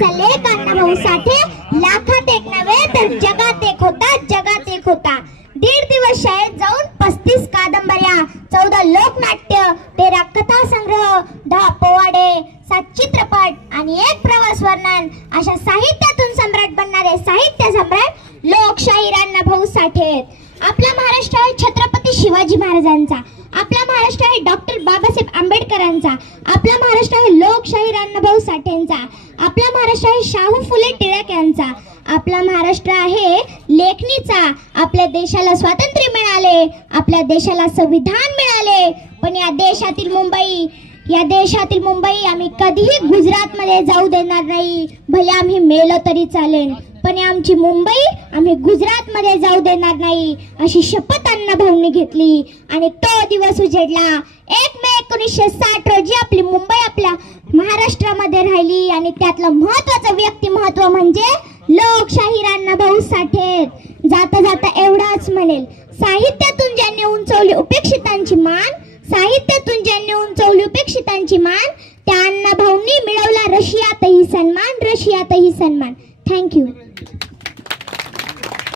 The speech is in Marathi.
यांचा लेख अण्णाभाऊ साठे लाखात एक नव्हे तर जगात एक होता, जगात एक होता. 1.5 दिवस शाळेत जाऊन 35 कादंबऱ्या, 14 लोकनाट्य, 13 कथा संग्रह, 10 पोवाडे, 7 चित्रपट आणि 1 प्रवास वर्णन अशा साहित्यातून सम्राट बनणारे साहित्य सम्राट लोकशाहीर अण्णाभाऊ साठे. आपला महाराष्ट्र आहे छत्रपती शिवाजी महाराजांचा, आपला महाराष्ट्र आहे डॉक्टर बाबासाहेब आंबेडकरांचा, आपला महाराष्ट्र आहे लोकशाहीर अण्णाभाऊ साठेंचा, आपला महाराष्ट्र आहे शाहू फुले टिळक यांचा, आपला महाराष्ट्र आहे लेखणीचा. आपल्या देशाला स्वातंत्र्य मिळाले, आपल्या देशाला संविधान मिळाले, पण या देशातील मुंबई आम्ही कधीही गुजरातमध्ये जाऊ देणार नाही. भले आम्ही मेलो तरी चालेल, पण आमची मुंबई आम्ही गुजरातमध्ये जाऊ देणार नाही अशी शपथ अण्णाभाऊंनी घेतली आणि तो दिवस उजेडला. 1 मे 1960 रोजी आपली मुंबई आपल्या महाराष्ट्रामध्ये राहिली आणि त्यातलं महत्वाचं व्यक्तिमत्व म्हणजे लोकशाहीर अण्णाभाऊ साठे. जाता जाता एवढाच म्हणेल, साहित्यातून ज्यांनी उंचवली उपेक्षितांची मान, साहित्यातून ज्यांनी उंचवली उपेक्षितांची मान, त्या अण्णाभाऊंनी मिळवला रशियातही सन्मान, रशियातही सन्मान. थँक्यू.